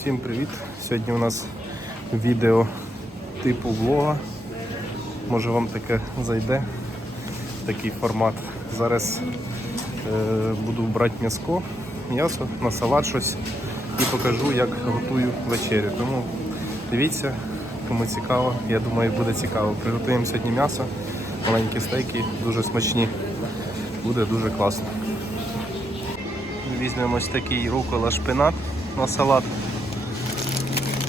Всім привіт! Сьогодні у нас відео типу влога. Може вам таке зайде, такий формат. Зараз е, буду брати м'яско, м'ясо на салат щось і покажу, як готую вечерю. Тому дивіться, кому цікаво. Я думаю, буде цікаво. Приготуємо сьогодні м'ясо, маленькі стейки, дуже смачні. Буде дуже класно. Візьмемо ось такий рукола шпинат на салат.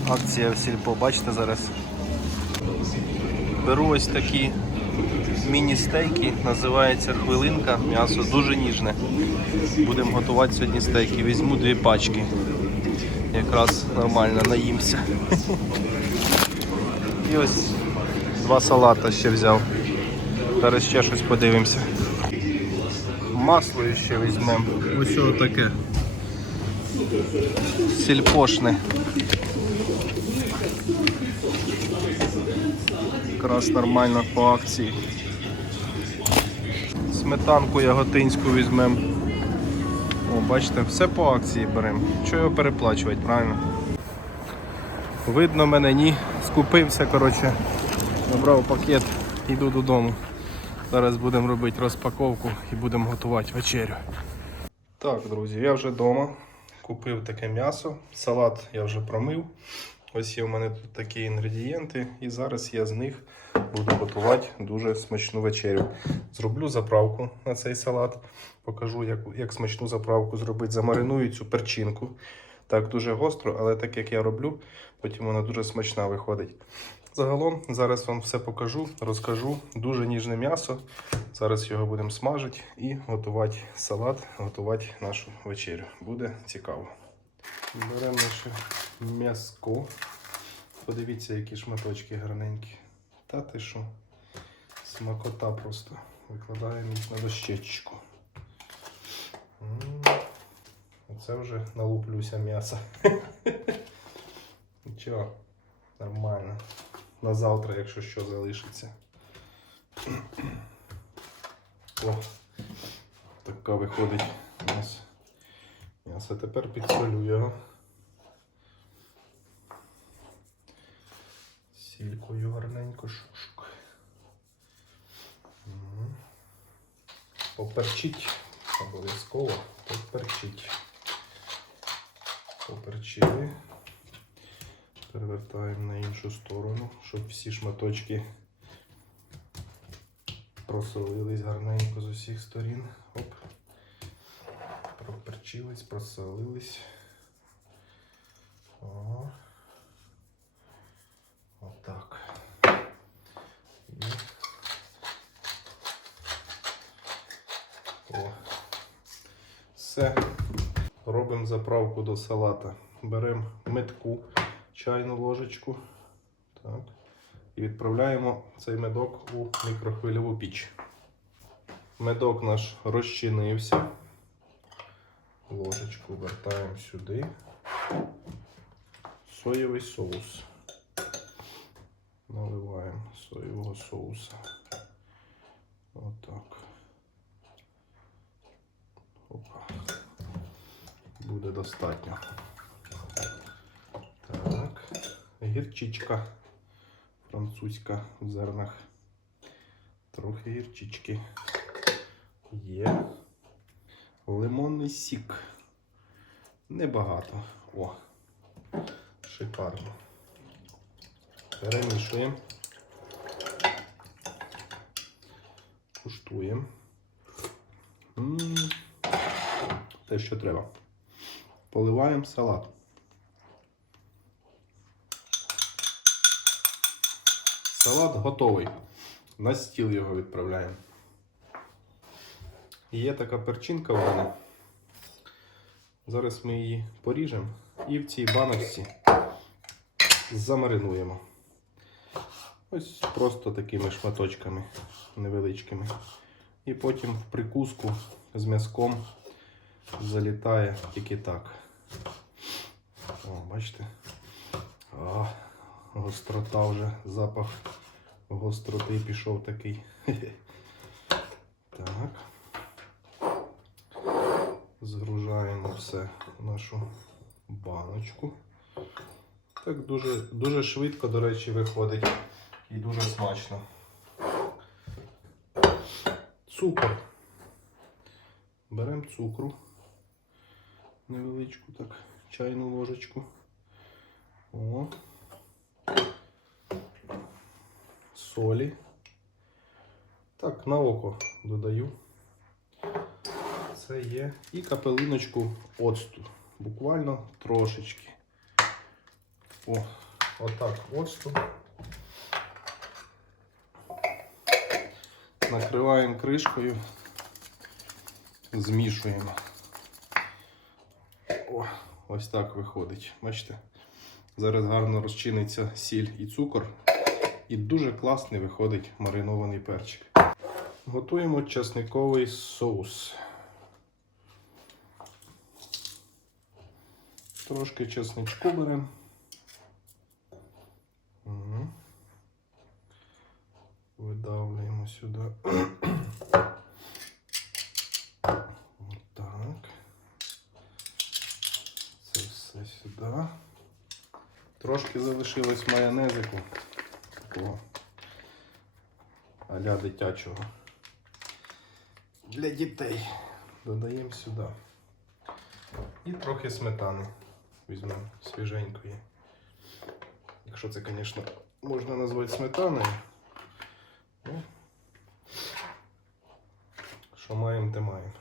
Акція в сільпо, бачите зараз. Беру ось такі міні-стейки, називається хвилинка, м'ясо дуже ніжне. Будемо готувати сьогодні стейки. Візьму дві пачки. Якраз нормально наїмся. І ось два салата ще взяв. Зараз ще щось подивимося. Масло ще візьмемо. Ось таке. Сільпошне. Якраз нормально по акції. Сметанку яготинську візьмемо. О, бачите, все по акції беремо. Чого його переплачувати, правильно? Видно мене, ні. Скупився, коротше. Набрав пакет, йду додому. Зараз будемо робити розпаковку і будемо готувати вечерю. Так, друзі, я вже вдома. Купив таке м'ясо. Салат я вже промив. Ось є у мене тут такі інгредієнти, і зараз я з них буду готувати дуже смачну вечерю. Зроблю заправку на цей салат. Покажу, як, як смачну заправку зробити. Замариную цю перчинку. Так, дуже гостро, але так як я роблю, потім вона дуже смачна виходить. Загалом зараз вам все покажу, розкажу. Дуже ніжне м'ясо. Зараз його будемо смажити і готувати салат, готувати нашу вечерю. Буде цікаво. Беремо наше м'яско. Подивіться, які шматочки гарненькі. Та ти що? Смакота просто. Викладаємо їх на дощечку. Оце вже налуплюся м'яса. Нічого, нормально. На завтра, якщо що залишиться. О, така виходить у нас м'ясо. Тепер підсолю. Сількою гарненько шушк. Мгм. Поперчить обов'язково поперчить. Поперчили. Перевертаємо на іншу сторону, щоб всі шматочки просолились гарненько з усіх сторін. Оп. Проперчились, просолились. О. Отак. І... О. Все. Робимо заправку до салата. Беремо метку, чайну ложечку. Так. І відправляємо цей медок у мікрохвильову піч. Медок наш розчинився. Ложечку вертаємо сюди. Соєвий соус. Наливаємо соєвого соуса. Отак. Опа. Буде достатньо. Так. Гірчичка французька в зернах. Трохи гірчички. Є. Лимонний сік. Небагато. О, шикарно. Перемішуємо. Куштуємо. М, Те, що треба. Поливаємо салат. Салат готовий. На стіл його відправляємо. Є така перчинка в мене. Зараз ми її поріжемо і в цій баночці замаринуємо. Ось просто такими шматочками невеличкими. І потім в прикуску з м'язком залітає тільки так. О, бачите? А, гострота вже, запах гостроти пішов такий. Так. Згружаємо все в нашу баночку. Так дуже, дуже швидко, до речі, виходить. І дуже смачно. Цукор. Беремо цукру. Невеличку так, чайну ложечку. О. Солі. Так, на око додаю. Це є. І капелиночку оцту. Буквально трошечки. О, отак оцту. Накриваємо кришкою, змішуємо. О, ось так виходить. Бачите? Зараз гарно розчиниться сіль і цукор. І дуже класний виходить маринований перчик. Готуємо часниковий соус. Трошки чесничку беремо. Угу. Видавлюємо сюди. Так. Це все сюди. Трошки залишилось майонезику. Такого а-ля дитячого. Для дітей. Додаємо сюди. І трохи сметани візьмемо свіженької. Якщо це, звісно, можна назвати сметаною. Ну, що маємо, те маємо.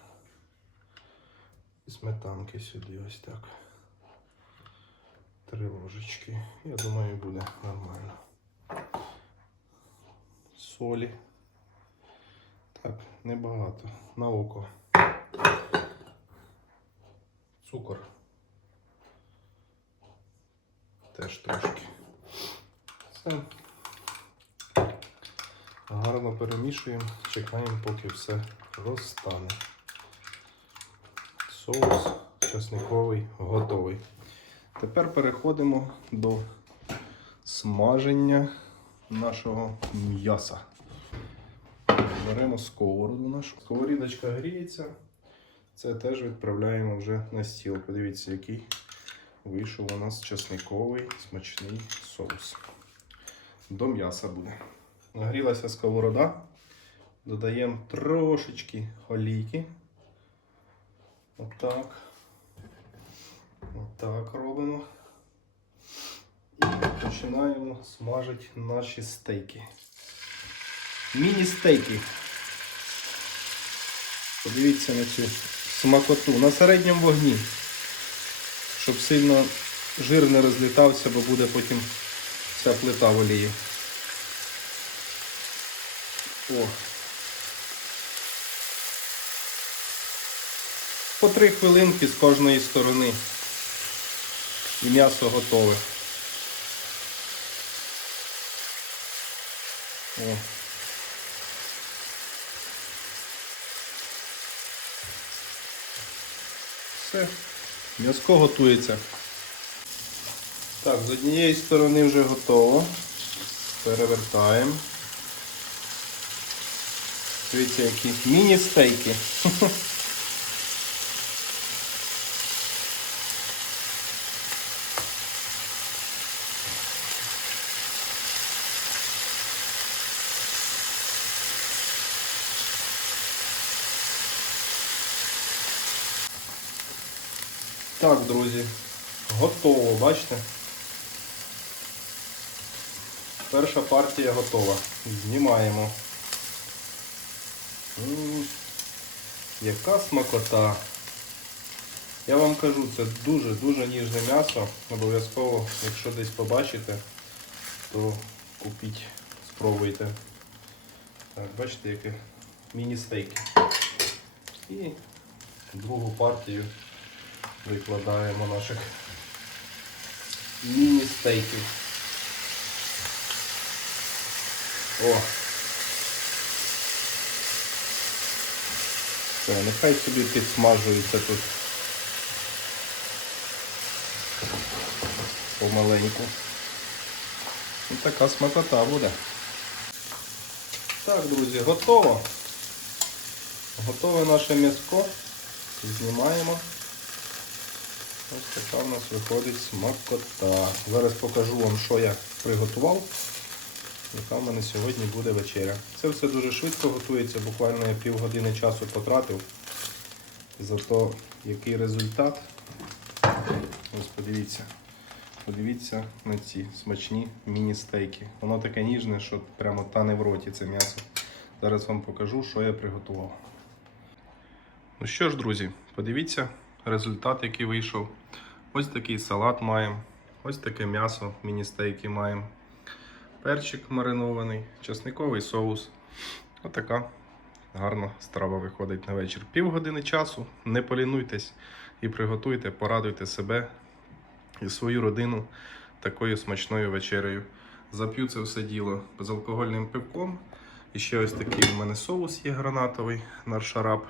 І сметанки сюди ось так. Три ложечки. Я думаю, буде нормально. Солі. Так, небагато. На око. Цукор. Теж трошки. Все. Гарно перемішуємо, чекаємо, поки все розтане. Соус часниковий готовий. Тепер переходимо до смаження нашого м'яса. Беремо сковороду нашу. Сковорідочка гріється. Це теж відправляємо вже на стіл. Подивіться, який вийшов у нас часниковий смачний соус. До м'яса буде. Нагрілася сковорода. Додаємо трошечки олійки. Отак. Отак робимо. І починаємо смажити наші стейки. Міні-стейки. Подивіться на цю смакоту. На середньому вогні. Щоб сильно жир не розлітався, бо буде потім вся плита в олії. О. По три хвилинки з кожної сторони. І м'ясо готове. О. Все. М'яско готується. Так, з однієї сторони вже готово. Перевертаємо. Дивіться, які міні-стейки. Так, друзі, готово, бачите? Перша партія готова. Знімаємо. Яка смакота. Я вам кажу, це дуже-дуже ніжне м'ясо. Обов'язково, якщо десь побачите, то купіть, спробуйте. Так, бачите, яке міні-стейки. І другу партію викладаємо наших міні-стейків. О! Все, нехай собі підсмажується тут помаленьку. І така смакота буде. Так, друзі, готово. Готове наше м'яско. Знімаємо. Ось така в нас виходить смакота. Зараз покажу вам, що я приготував. Яка в мене сьогодні буде вечеря. Це все дуже швидко готується, буквально я півгодини часу потратив. Зато який результат. Ось подивіться. Подивіться на ці смачні міні-стейки. Воно таке ніжне, що прямо тане в роті це м'ясо. Зараз вам покажу, що я приготував. Ну що ж, друзі, подивіться результат, який вийшов. Ось такий салат маємо. Ось таке м'ясо, міні-стейки маємо. Перчик маринований, часниковий соус. Отака гарна страва виходить на вечір. Півгодини часу, не полінуйтесь і приготуйте, порадуйте себе і свою родину такою смачною вечерею. Зап'ю це все діло безалкогольним пивком. І ще ось такий у мене соус є гранатовий наршарап.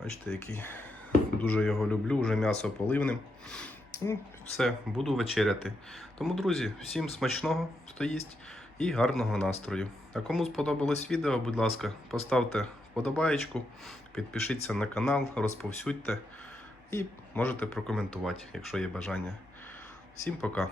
Бачите, який дуже його люблю, вже м'ясо поливним. Ну, все, буду вечеряти. Тому, друзі, всім смачного, хто їсть, і гарного настрою. А кому сподобалось відео, будь ласка, поставте вподобаєчку, підпишіться на канал, розповсюдьте і можете прокоментувати, якщо є бажання. Всім пока!